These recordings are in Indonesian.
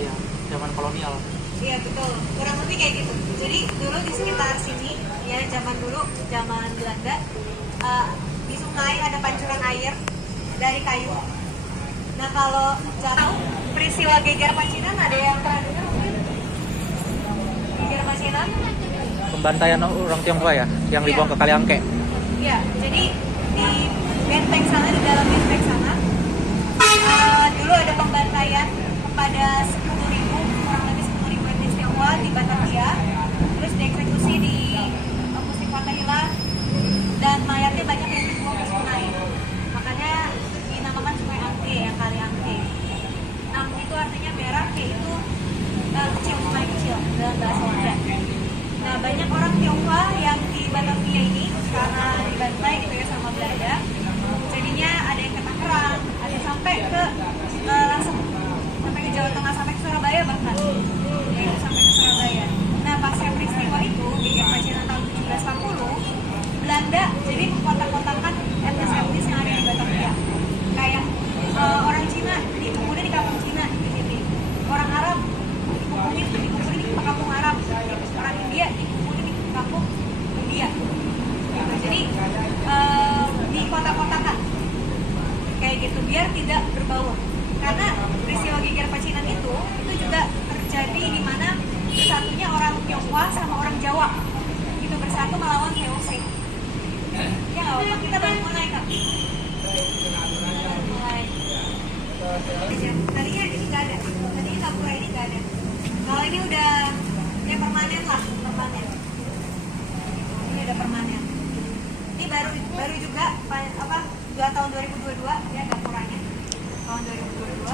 Iya, zaman kolonial. Iya betul, kurang lebih kayak gitu. Jadi dulu di sekitar sini, ya zaman dulu, zaman Belanda, di sungai ada pancuran air dari kayu. Nah kalau tahu peristiwa Geger Pacinan, ada yang pernah dengar mungkin? Geger Pacinan? Pembantaian orang Tionghoa ya, yang dibuang ke Kaliangke. Iya, jadi di benteng sana, di dalam benteng sana, dulu ada pembantaian kepada 10.000, kurang lebih 10.000 etnis Tionghoa di Batavia, terus dieksekusi di Musim Fathahillah, dan mayatnya banyak yang dibuang ke sungai. Makanya dinamakan Sungai Angke, yang Kali Angke. Ang itu artinya merah, ke itu kecil, sungai kecil dalam bahasa Sunda. Nah, banyak orang Tionghoa yang di Batavia ini karena dibantai gitu ya sama Belanda, jadinya ada yang ke Tangerang, ada yang sampai ke langsung sampai ke Jawa Tengah, sampai ke Surabaya bahkan, ya sampai ke Surabaya. Nah, pasca peristiwa itu Geger Pacinan tahun 1740, Belanda jadi mengkotak-kotakan etnis-etnis yang ada di Batavia. Kayak orang Cina dikumpulin di kampung Cina di sini, orang Arab dikumpulin di kampung Arab, orang India dikumpulin di kampung India. Gitu. Jadi di kota-kotakan kayak gitu biar tidak berbaur. Karena peristiwa Geger Pacinan itu juga terjadi di mana bersatunya orang Tionghoa sama orang Jawa itu bersatu melawan VOC. Ya nggak apa-apa, kita baru mulai Kak. Mulai. Tadinya ini nggak ada, tadinya Kapura ini nggak ada. Kalau ini udah ya permanen lah, permanen. Ini udah permanen. Ini baru juga apa 2 tahun 2022 ya Kapuranya. Tahun 2022.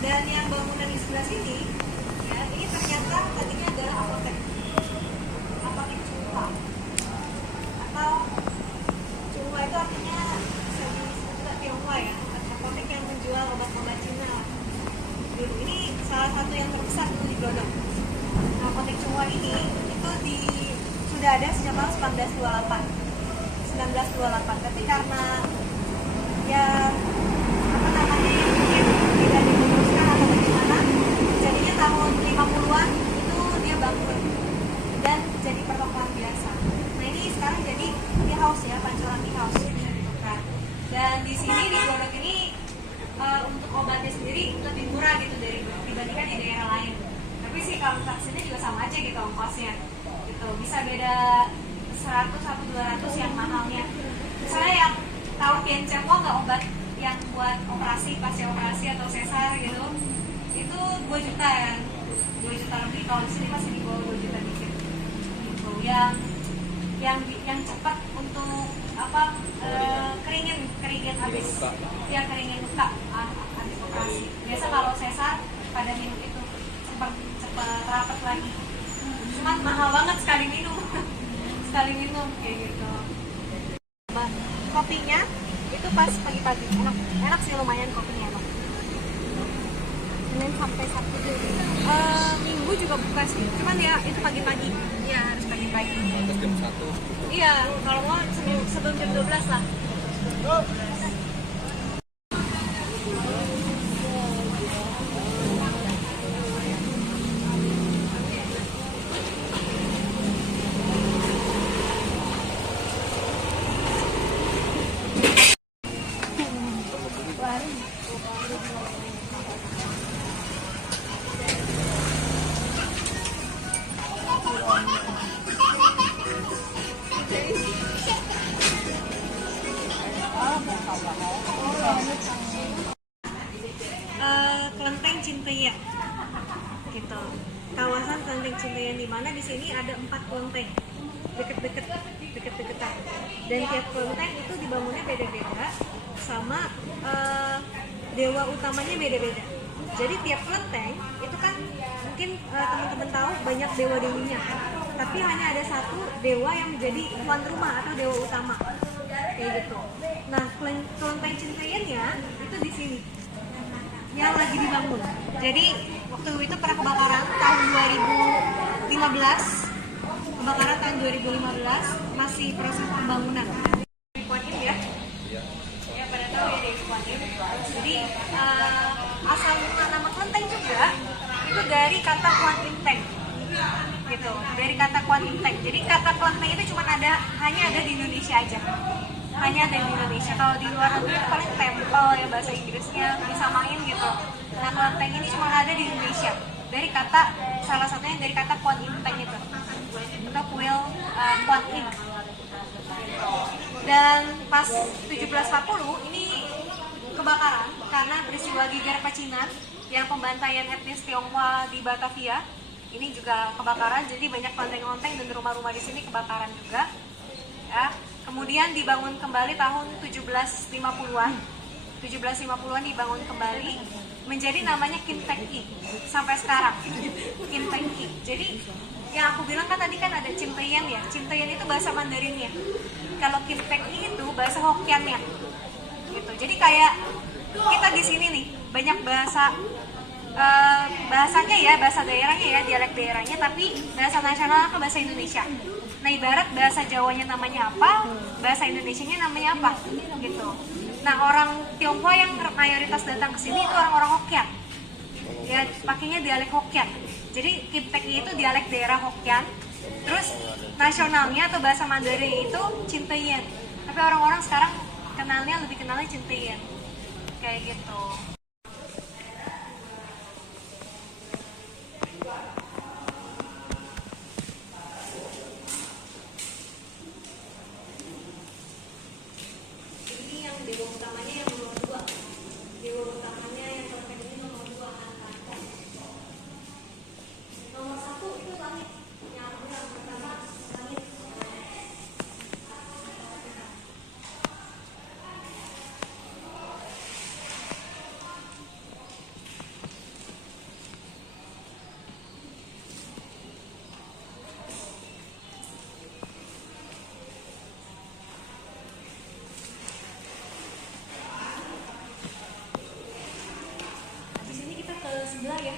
Dan yang bangunan di sebelah sini ya, ini ternyata tadinya adalah apotek. Apotek Chunghwa. Atau Chunghwa itu artinya sejenis juga Tionghoa ya. Apotek yang menjual obat-obat Cina. Dulu ini salah satu yang terbesar dulu di Glodok. Nah, apotek Chunghwa ini itu sudah ada sejak tahun 1928. Tapi karena ya apa namanya yang mungkin tidak diputuskan atau bagaimana, jadinya tahun 50-an itu dia bangun dan jadi pertokohan biasa. Nah ini sekarang jadi tea house ya, Pancoran Tea House ditukar. Dan di sini di Glodok ini untuk obatnya sendiri lebih murah gitu dibandingkan di daerah lain. Tapi sih kalau vaksinnya juga sama aja gitu ongkosnya. Gitu. Bisa beda 100 atau 200 yang mahalnya. Misalnya yang tahu Kiencepo nggak, obat yang buat operasi, pasca operasi atau sesar gitu, itu 2 juta ya, 2 juta lebih. Kalau di sini masih di bawah 2 juta dikit. Gitu. Yang cepat untuk apa keringin habis ya, keringin luka habis operasi. Biasa kalau sesar pada minum itu cepat rapat lagi. Cuma mahal banget sekali minum kayak gitu. Kopinya itu pas pagi-pagi enak sih, lumayan kopinya enak. Senin sampai Sabtu Minggu juga buka sih, cuman ya itu pagi-pagi ya, harus pagi-pagi atas jam 1. Iya, kalau mau sebelum jam 12 lah. Kelenteng Cinteya gitu, kawasan Kelenteng Cinteya, di mana di sini ada 4 kelenteng deket-deketan, dan tiap kelenteng itu dibangunnya beda-beda sama dewa utamanya beda-beda. Jadi tiap kelenteng itu kan mungkin teman-teman tahu banyak dewa dewinya, tapi hanya ada satu dewa yang menjadi tuan rumah atau dewa utama kayak gitu. Nah, kelenteng Cinteya itu di sini yang lagi dibangun. Jadi waktu itu pernah kebakaran tahun 2015. Kebakaran tahun 2015, masih proses pembangunan. Kuatin ya. ya pada tahu ya dari Kuan Yin. Jadi asal nama kelenteng juga itu dari kata Kuan Im Teng gitu, dari kata Kuan Im Teng. Jadi kata kelenteng itu cuma hanya ada di Indonesia aja, hanya ada di Indonesia. Kalau di luar negeri itu paling temple ya bahasa Inggrisnya bisa main gitu. Nah kelenteng ini cuma ada di Indonesia dari kata, salah satunya dari kata Kuan Im Teng itu, atau kuil Kuan Im. Dan pas 1740 ini kebakaran karena peristiwa Giger Pecinan yang pembantaian etnis Tionghoa di Batavia. Ini juga kebakaran, jadi banyak kelenteng-kelenteng dan rumah-rumah di sini kebakaran juga. Ya. Kemudian dibangun kembali tahun 1750-an. 1750-an dibangun kembali menjadi namanya Kim Tek I sampai sekarang. Kim Tek I. Jadi yang aku bilang kan tadi kan ada Cim Teyen ya. Cim Teyen itu bahasa Mandarinnya. Kalau Kim Tek I itu bahasa Hokkiannya. Gitu. Jadi kayak kita di sini nih banyak bahasanya ya, bahasa daerahnya ya, dialek daerahnya, tapi bahasa nasional kan bahasa Indonesia. Nah ibarat bahasa Jawanya namanya apa, bahasa Indonesianya namanya apa, gitu. Nah orang Tionghoa yang mayoritas datang ke sini itu orang-orang Hokkian, ya pakainya dialek Hokkian. Jadi Kim Tek I itu dialek daerah Hokkian, terus nasionalnya atau bahasa Mandarin itu Cim Teyen. Tapi orang-orang sekarang lebih kenalnya Cim Teyen, kayak gitu. Dewa utamanya yang nomor 2. Dewa utamanya yang kelenteng ini nomor 2 Ananta. Nomor 1 itu langit. Yang pertama langit. Sebelah ya.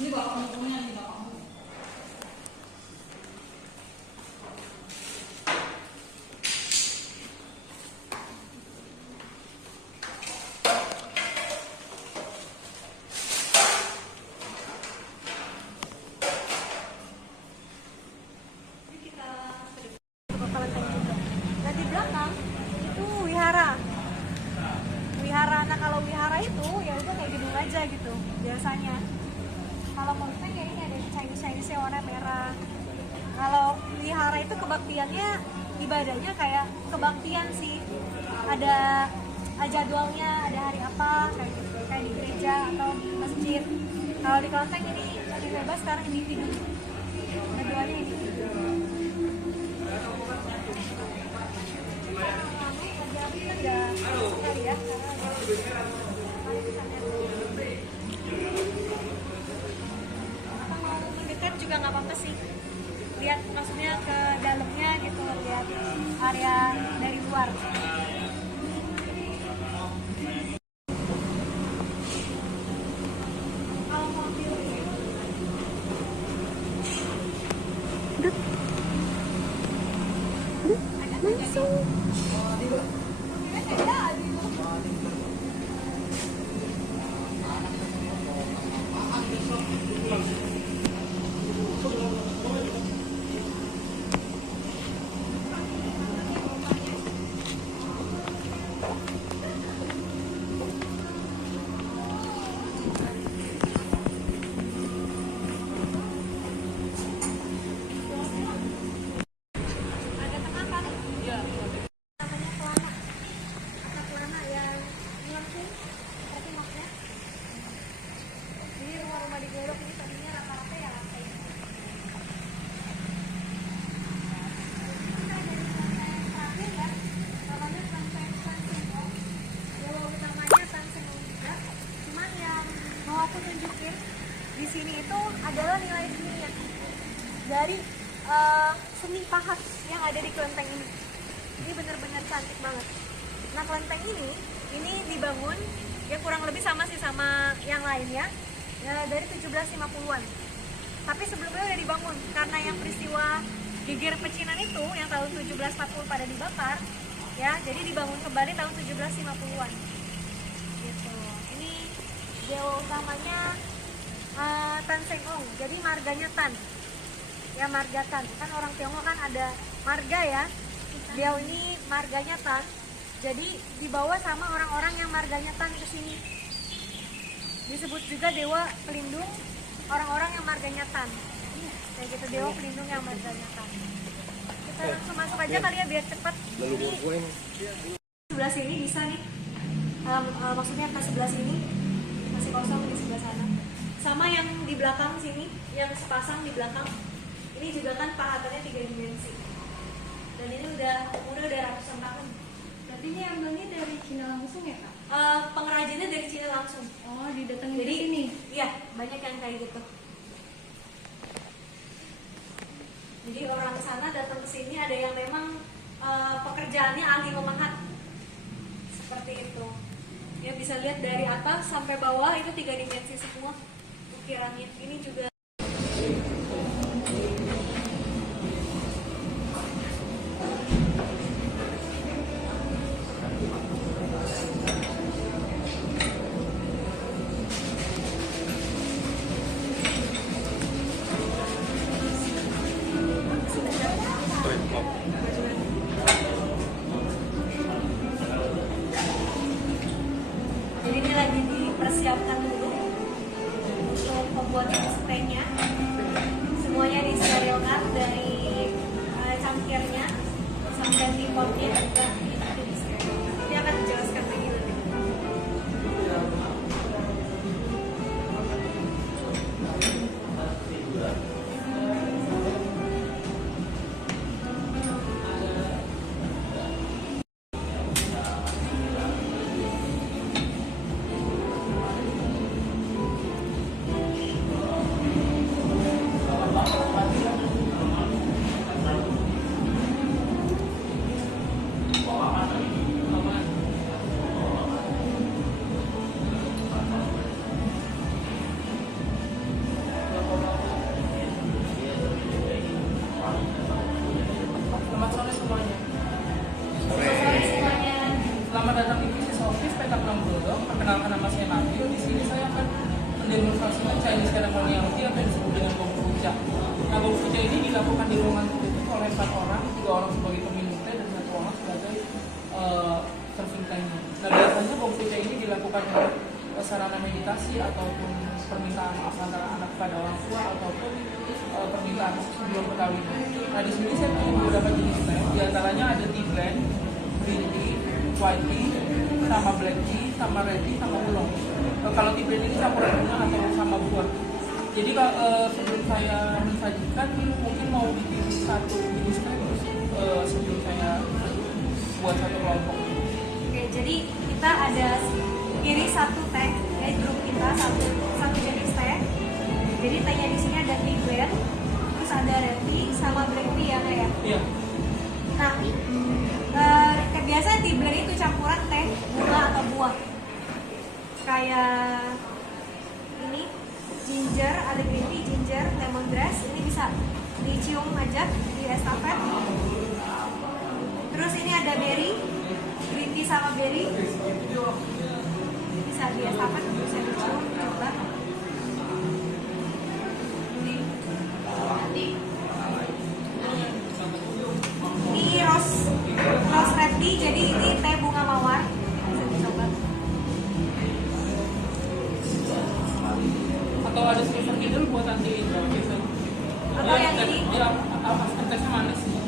Ini bapakmu punya, ini bapakmu. Nah di belakang itu wihara. Nah kalau wihara itu ya udah kayak gedung aja gitu biasanya. Kalau kelenteng ya ini ada Chinese warna merah. Kalau wihara itu kebaktiannya, ibadahnya kayak kebaktian sih. Ada jadwalnya, ada hari apa kayak gitu, kayak di gereja atau di masjid. Kalau di kelenteng ini lebih bebas sekarang individu. Keduanya individu. Sekali ya, mendekat juga nggak apa-apa sih, lihat maksudnya ke dalamnya gitu, lihat area dari luar. Ada tengah kan? Iya. Namanya kelana. Atau kelana yang langsung seperti maksudnya. Jadi rumah-rumah di Glodok ini tadinya rata-rata ya lantai. Terakhir ya, namanya Kelenteng Tansenong. Dewa utamanya Tansenong juga. Cuman yang mau aku tunjukin di sini itu adalah nilai seninya dari seni pahat yang ada di kelenteng ini. Ini benar-benar cantik banget. Nah, kelenteng ini dibangun ya kurang lebih sama sih sama yang lainnya ya, dari 1750-an. Tapi sebelumnya udah dibangun karena yang peristiwa Geger Pecinan itu yang tahun 1740 pada dibakar ya, jadi dibangun kembali tahun 1750-an. Gitu. Ini dewa utamanya Tan Seng Ong. Jadi marganya Tan. Ya, marga Tan. Kan orang Tionghoa kan ada marga ya. Beliau ini marganya Tan. Jadi dibawa sama orang-orang yang marganya Tan ke sini. Disebut juga dewa pelindung orang-orang yang marganya Tan. Kayak gitu, dewa pelindung yang marganya Tan. Kita langsung masuk aja kali ya biar cepat. Ini sebelah sini bisa nih. Maksudnya ke sebelah sini masih kosong di sebelah sana. Sama yang di belakang sini, yang sepasang di belakang. Ini juga kan pahatannya 3 dimensi. Dan ini umurnya udah ratusan tahun. Berarti ini ambilnya dari Cina langsung ya Kak? Pengrajinnya dari Cina langsung. Oh, didatengin Jadi ke sini? iya, banyak yang kayak gitu. Jadi orang sana datang ke sini ada yang memang pekerjaannya ahli memahat. Seperti itu. Ya, bisa lihat dari atas sampai bawah itu 3 dimensi semua ukirannya. Ini juga jadi ini lagi dipersiapkan dulu untuk pembuatan spraynya. Semuanya disterilkan dari cangkirnya sampai pimpotnya juga disteril. Ini akan dijelaskan lagi nanti. Selamat sore semuanya. Sore semuanya. Selamat datang di bisnis office Petak Glodok. Perkenalkan nama saya Matthew. Di sini saya akan mendemonstrasikan Chinese ceremonial tea atau disebut dengan gong fuja. Nah, gong fuja ini dilakukan di ruangan tertutup oleh 4 orang, 3 orang sebagai peminum teh dan 1 orang sebagai serving teh-nya. Nah, biasanya gong fuja ini dilakukan oleh sarana meditasi ataupun permintaan maaf antara anak pada orang tua ataupun permintaan sebelum perkawinan. Nah, di sini saya punya beberapa jenis teh. Di antaranya ada tea blend, green tea, white tea, sama black tea, sama red tea, sama oolong. Kalau tea blend ini campuran bunga atau sama buah. Jadi sebelum saya mensajikan, mungkin mau bikin satu jenis teh sebelum saya buat satu kelompok. Oke, jadi kita ada pilih satu teh, ya grup kita satu jenis teh. Jadi tehnya di sini ada tea blend, terus ada red tea sama black tea ya kayak. Iya. Nah, biasanya tea blend itu campuran teh, bunga atau buah. Kayak ini ginger, ada green tea, ginger, lemongrass. Ini bisa dicium aja di estafet. Terus ini ada berry, green tea sama berry. Bisa diestafet, bisa dicoba. Ini rose red tea, jadi ini teh bunga mawar, bisa dicoba. Atau ada silver needle buat anti infeksi. Atau yang ini? Ya, apa asam manis.